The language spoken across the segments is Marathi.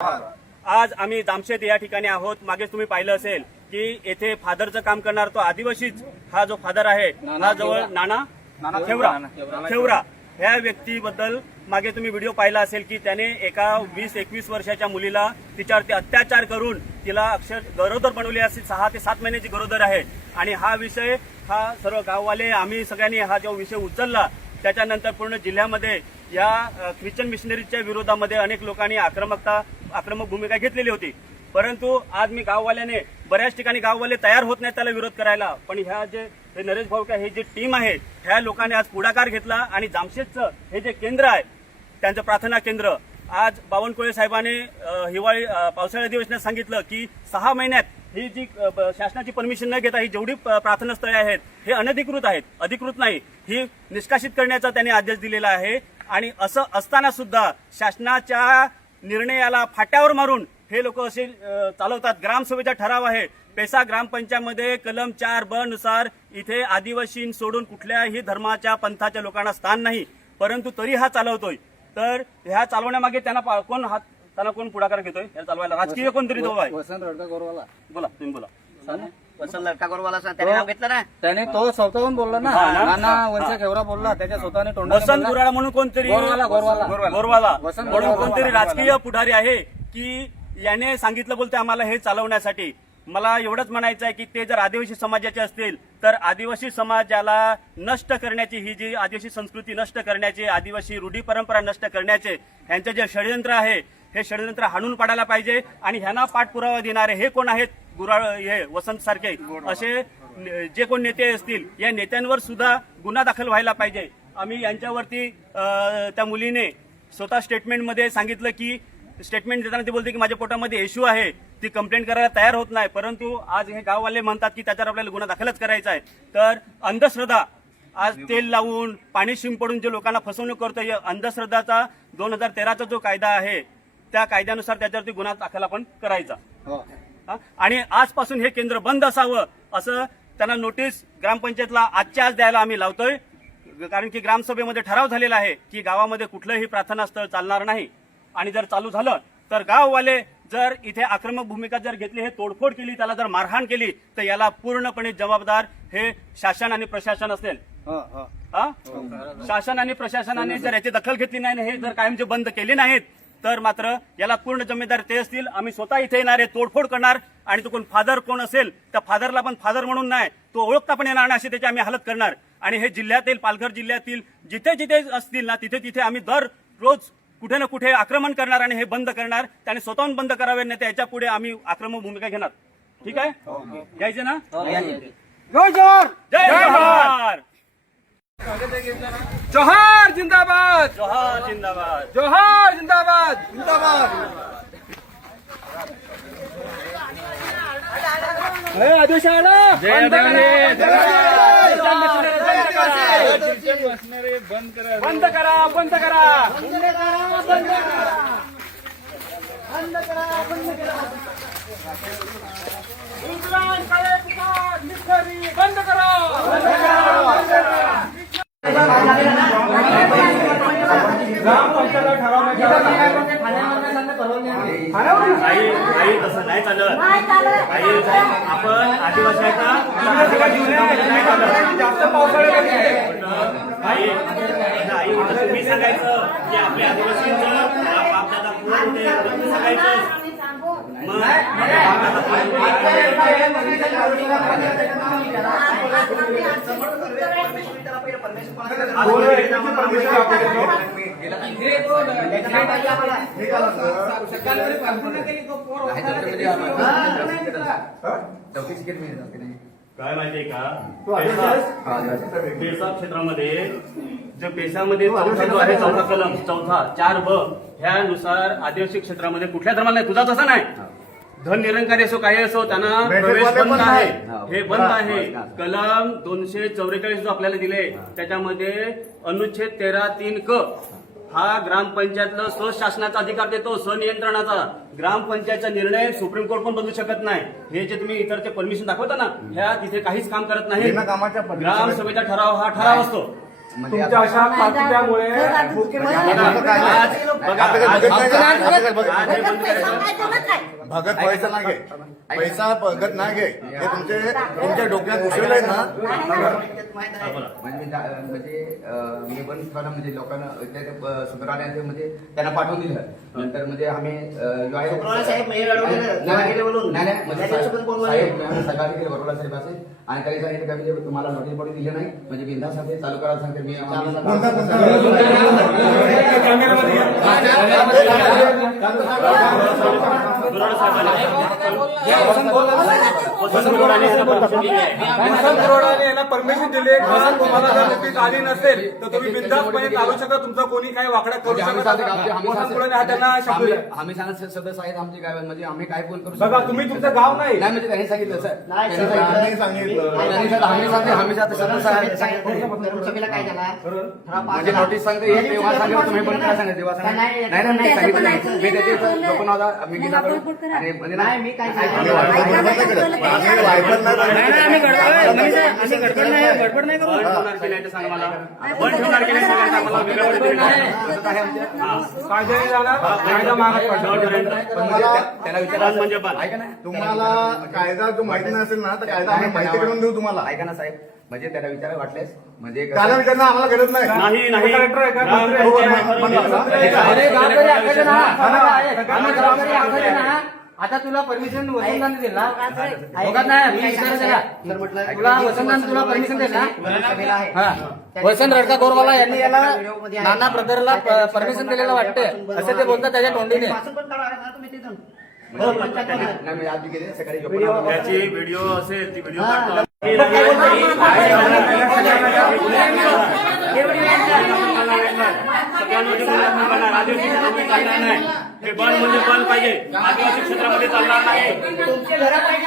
आज आम्ही जामशेत या ठिकाणी आहोत। मागे तुम्ही पाहिलं असेल की येथे फादरचं काम करणार तो आदिवासीच हा जो फादर आहे हा जवळ नाना खेवरा ह्या व्यक्तीबद्दल मागे तुम्ही व्हिडिओ पाहिला असेल की त्याने एका 20-21 वर्षाच्या मुलीला तिच्यावरती अत्याचार करून तिला अक्षर गरोदर बनवली असेल। 6 ते 7 महिन्याची गरोदर आहे आणि हा विषय हा सर्व गाववाले आम्ही सगळ्यांनी हा जो विषय उचलला त्याच्यानंतर पूर्ण जिल्ह्यामध्ये या ख्रिश्चन मिशनरीच्या विरोधामध्ये अनेक लोकांनी आक्रमक भूमिका घेतलेली होती। परंतु आज मी गाववाल्याने बऱ्याच ठिकाणी गाववाले तयार होत नाही त्याला विरोध करायला, पण ह्या जे नरेश भाऊ का हे जे टीम आहे ह्या लोकांनी आज पुढाकार घेतला आणि जामशेदचं हे जे केंद्र आहे त्यांचं प्रार्थना केंद्र आज बावनकुळे साहेबांनी हिवाळी पावसाळी अधिवेशनात सांगितलं की 6 महिन्यात ही जी शासनाची परमिशन न घेता ही जेवढी प्रार्थना स्थळे आहेत हे अनधिकृत आहेत, अधिकृत नाही, ही निष्कासित करण्याचा त्यांनी आदेश दिलेला आहे। आणि असं असताना सुद्धा शासनाच्या निर्णयाला फाट्यावर मारून हे लोक असे चालवतात। ग्रामसभेचा ठराव आहे, पेसा ग्रामपंचायतमध्ये कलम 4(ब) नुसार इथे आदिवासी सोडून कुठल्याही धर्माच्या पंथाच्या लोकांना स्थान नाही, परंतु तरी हा चालवतोय। तर ह्या चालवण्यामागे त्यांना कोण पुढाकार घेतोय या चालवायला? राजकीय कोणतरी दबाव आहे। वसंत रडका गोरवाला बोला, तुम्ही बोला। वसंत लडका गोरवाला त्याने नाव घेतलं ना, त्याने तो स्वतःहून बोलला ना, नाना वंश खेवरा बोलला त्याच्या स्वतःने तोंडाने वसंत गुराळा म्हणून कोणतरी गोरवाला म्हणून कोणतरी राजकीय पुढारी आहे की याने सांगितलं बोलते आम्हाला हे चालवण्यासाठी। मला एवढंच म्हणायचं आहे की ते जर आदिवासी समाजाचे असतील तर आदिवासी समाजाला नष्ट करण्याची, ही जी आदिवासी संस्कृती नष्ट करण्याचे, आदिवासी रूढी परंपरा नष्ट करण्याचे ह्यांचे जे षडयंत्र आहे हे षडयंत्र हाणून पाडायला पाहिजे। आणि ह्यांना पाठपुरावा देणारे हे कोण आहेत? गुराळ हे वसंत सारखे असे जे कोण नेते असतील या नेत्यांवर सुद्धा गुन्हा दाखल व्हायला पाहिजे। आम्ही यांच्यावरती त्या मुलीने स्वतः स्टेटमेंटमध्ये सांगितलं की स्टेटमेंट देताना ती बोलते की माझ्या पोटामध्ये इश्यू आहे, ती कंप्लेंट करायला तयार होत नाही, परंतु आज हे गाववाले म्हणतात की त्याच्यावर आपल्याला गुन्हा दाखलच करायचा आहे। तर अंधश्रद्धा आज तेल लावून पाणी शिंपडून जे लोकांना फसवणूक करतोय, अंधश्रद्धाचा 2013चा जो कायदा आहे त्या कायद्यानुसार त्याच्यावरती गुन्हा दाखल आपण करायचा आणि आजपासून हे केंद्र बंद असावं असं त्यांना नोटीस ग्रामपंचायतला आजच्या आज द्यायला आम्ही लावतोय। कारण की ग्रामसभेमध्ये ठराव झालेला आहे की गावामध्ये कुठलंही प्रार्थना स्थळ चालणार नाही आणि जर चालू झालं तर गाववाले जर इथे आक्रमक भूमिका जर घेतली, हे तोडफोड केली, त्याला जर मारहाण केली तर याला पूर्णपणे जबाबदार हे शासन आणि प्रशासन असेल। शासन आणि प्रशासनाने जर याची दखल घेतली नाही, हे जर कायमचे बंद केले नाहीत तर मात्र याला पूर्ण जिम्मेदार ते असतील। आम्ही स्वतः इथे येणार आहे, तोडफोड करणार आणि तो कोण फादर कोण असेल त्या फादरला पण फादर म्हणून नाही, तो ओळखता पण येणार नाही अशी त्याची आम्ही हालत करणार। आणि हे जिल्ह्यातील, पालघर जिल्ह्यातील जिथे जिथे असतील ना तिथे तिथे आम्ही दररोज कुठे ना कुठे आक्रमण करणार आणि हे बंद करणार। त्याने स्वतःहून बंद करावे, नाही तर याच्या पुढे आम्ही आक्रमक भूमिका घेणार। ठीक आहे, घ्यायचे ना? जय जोहार, जय जोहार, जोहार जिंदाबाद, जोहार जिंदाबाद, जोहार जिंदाबाद, जिंदाबाद। आदेश आला, बंद करा, बंद करा, बंद करा। काही तसं नाही चालत, काही आपण आदिवासी आहे का नाही चालत। जास्त पावसाळ्यामध्ये आई तुम्ही सांगायचं की आपल्या आदिवासींचं बापदादा कोण होते सांगायचं, मग काय माहितीये का, पेसा क्षेत्रामध्ये जो पेशामध्ये चौथा जो आहे, चौथा कलम, चौथा 4(ब) ह्यानुसार आदिवासी क्षेत्रामध्ये कुठल्या धर्माला नाही, तुझा तसा नाही, धन निरंकारी असो काही असो त्यांना प्रवेश बंद आहे, हे बंद आहे। कलम 244 जो आपल्याला दिले त्याच्यामध्ये अनुच्छेद 13(3)क हा ग्रामपंचायतला स्वशासनाचा अधिकार देतो, स्वनियंत्रणाचा। ग्रामपंचायतचा निर्णय सुप्रीम कोर्ट पण बदलू शकत नाही। हे जे तुम्ही इतरचे परमिशन दाखवता ना, ह्या तिथे काहीच काम करत नाही। ग्रामसभेचा ठराव हा ठराव असतो, तुमच्या अशा कारकिर्दीमुळे भगत पैसा नाही घे, पैसा भगत नाही घे, हे तुमच्या डोक्यात घुसलेलं आहे ना. म्हणजे मी पण थोडं म्हणजे लोकांना शुक्राने म्हणजे त्यांना पाठवून दिलं. नंतर म्हणजे आम्ही साहेब मेल अडवले बोलून सकाळी गेले वरोला साहेब असेल आणि काही सांगितलं का म्हणजे तुम्हाला नोटीस बोर्ड दिले नाही म्हणजे बिंदास असेल चालू करायला सांगते मी परमिशन दिली. तुम्हाला जर नोटीस आली नसेल तर तुम्ही बिनधास्तपणे चालू शकता. तुमचा कोणी काही वाकडा करू शकत त्यांना शब्द द्या. आम्ही सांगत सदस्य आहेत आमचे काय म्हणजे आम्ही काय पण करू बघा तुम्ही तुमचं गाव नाही नाही म्हणजे त्यांनी सांगितलं सर नाही, त्यांनी सर. त्यांनी सांगितलं. त्यांनी सांगितलं, आम्ही सांगते हमेशा सदस्य आहेत धर्मसभेला काय झाला म्हणजे नोटीस सांगते हे तेव्हा सांगितलं तुम्ही पण काय सांगितलं तेव्हा सांगितलं नाही सांगितलं मी त्याचे लोक नव्हता मी गेला आणि म्हणजे नाही मी काय गडबड नाही करू बंद होणार की नाही ते सांगा मला. बंद ठेवणार की नाही सांगा आम्हाला. वेगळं वेगळं कायदा नाही झाला, कायदा मागत पडला. त्याला विचारा बंद म्हणजे बंद. ऐका ना तुम्हाला कायदा जो माहिती नसेल ना तर कायदा आम्ही माहिती करून देऊ तुम्हाला. ऐका ना साहेब म्हणजे त्याला विचारा वाटलेस म्हणजे त्याला विचारणं आम्हाला गरज नाही. नाही नाही कलेक्टर आहे का? आता तुला परमिशन वसंताने दिलं ना बघत नाही मी विचारलं त्याला तुला वसंताने तुला परमिशन दिलं ना वसंत रडका गोरवाला यांनी याला नाना ब्रदरला परमिशन दिलेलं वाटते असं ते बोलतात त्याच्या तोंडीने नाही, मी आधी गेले सकाळी त्याची व्हिडिओ असेल ती व्हिडिओ काढतो. हे बंद म्हणजे बंद पाहिजे. आदिवासी क्षेत्रामध्ये चालणार नाही. तुमचे घरा पाहिजे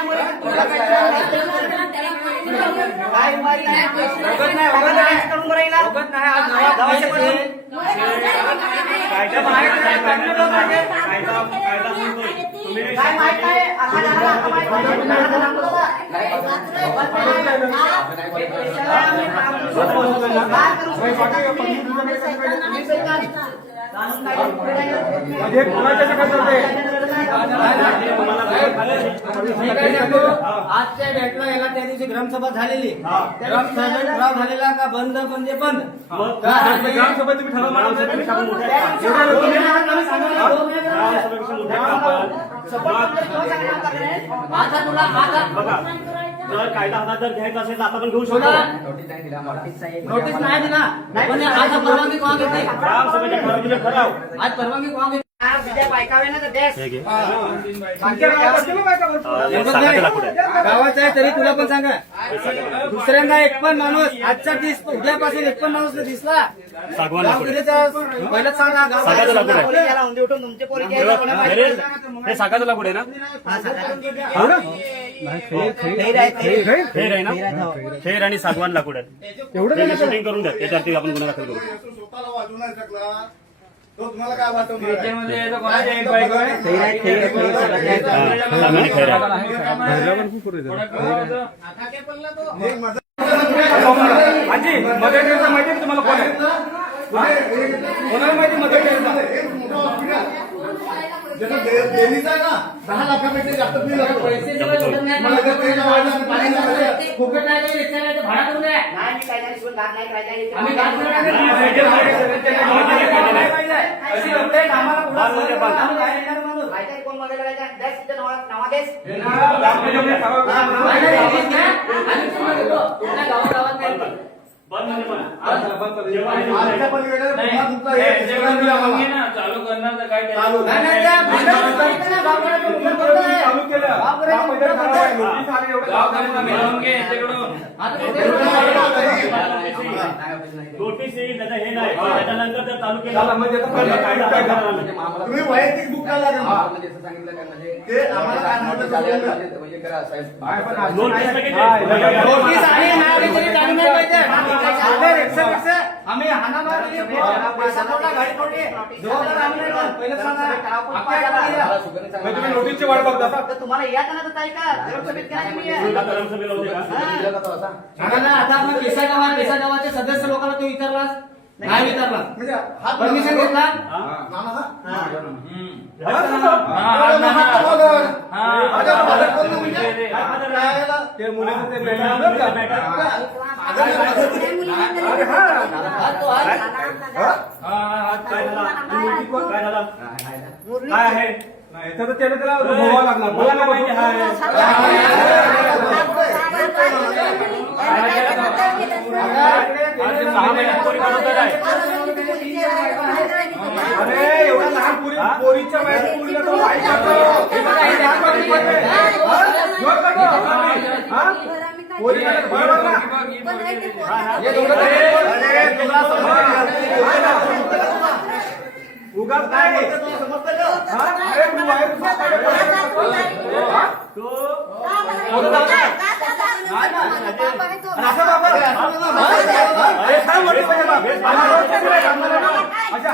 आजच्या डेटला याला त्या दिवशी ग्रामसभा झालेली ग्रामसभेत ठराव झालेला का बंद म्हणजे बंद ग्रामसभेत तुम्ही ठराव मांडला आता तुला आता बघा जर कायदा हातात जर घ्यायचा असेल तर आता पण घेऊ शकतो. नोटीस नाही दिला नोटीस नाही दिला पण आता परवानगी कोण घेतली ग्रामसभेच्या ठराविक ठराव आज परवानगी कोण घेतली बायकावे ना तर देश सागाचं लाकूड आहे. गावाचं आहे तरी तुला पण सांगा दुसऱ्यांदा एक पण माणूस आजच्या उद्यापासून एक पण माणूस दिसला सागवान लाकूड आहे. पहिलंच सांगा सागाचं लाकूड आहे. पोरी याला उंदी उठून तुमचे पोरी हे सागाचं लाकूड आहे ना. खेर आहे ना. खेर आणि सागवान लाकूड आहे. एवढं शूटिंग करून द्या त्याच्यावरती आपण गुन्हा दाखल करू. स्वतःला वाजवू नाही शकला तो तुम्हाला काय वाटतं. आजी मदर टेरेसा माहिती आहे तुम्हाला कोण आहे? कोणाला माहिती मदर टेरेसा? देणीचा आहे ना 10 लाखापेक्षा जास्त फी लागतो. मला जर ते लावायला आणि पाणी लावायला फुकट नाही तर रिक्षा नाही तर भाडा करून द्या नाही मी काय शिवून घात नाही करायचा आम्ही काम करणार माहिती कोण मध्ये करायचा देश तिथे नवा देश गावागावात नाही बंद म्हणजे बंद. आजच्या पलीकडे पुन्हा तुमचा हे सगळं मी आम्हाला चालू करणार तर काय चालू चालू केलं नोटीस येईल त्याचं हे नाही त्याच्यानंतर जर चालू केलं झालं म्हणजे आता पहिला कायदा काय करणार करणार? नाही. तुम्ही वैयक्तिक बुक करायला लागेल. म्हणजे असं सांगितलं का म्हणजे ते आम्हाला काय नोटीस आलेलं नाही. म्हणजे करा साहेब नोटीस लगेच नोटीस येईल. आहे ना तरी जाणून नाही पाहिजे आम्ही हाणामार पैसा पडला गाडी पडली पहिलं सांगा नोटीसची वाट बघता का? तर तुम्हाला यात ना तर का ग्रामसभेत काय मी आहे? ग्रामसभेला होते का? आता आपण पेसा गावाच्या सदस्य लोकांना तू विचारलास नाही विचारलास परमिशन घेतला ते मुलीचं ते बॅनर बघ का? काय झाला? काय आहे? नाही, तर त्याला भोगावं लागणार. बोलायला पाहिजे. सहा महिन्यात कोणी काढवतं काय? अरे एवढ्या लहान पोरीच्या वयात पोरीला तो वाईट करतो. बरोबर ना? उगाच नाही. अरे तू बाहेर अरे काय मोठी म्हणजे बाप? अच्छा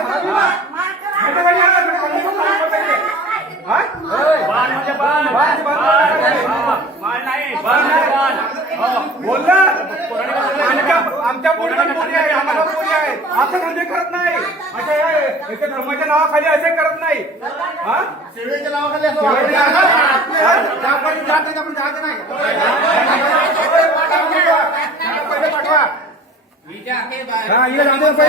बाण म्हणजे बाण. बाण नाही. बाण नाही. बाण. बोल ना. आमच्या पोरी पण पोरी आहे, आम्हाला पोरी आहे. असं धंदे करत नाही. अच्छा एका धर्माच्या नावाखाली असे करत नाही. हा? शिवेच्या नावाखाली असं शिवेच्या वागायचं. आपण जायचं नाही. हा, ये रामदेव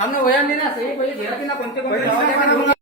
हमने वयान देना सही पहिले घेरा की ना कोणते कोणते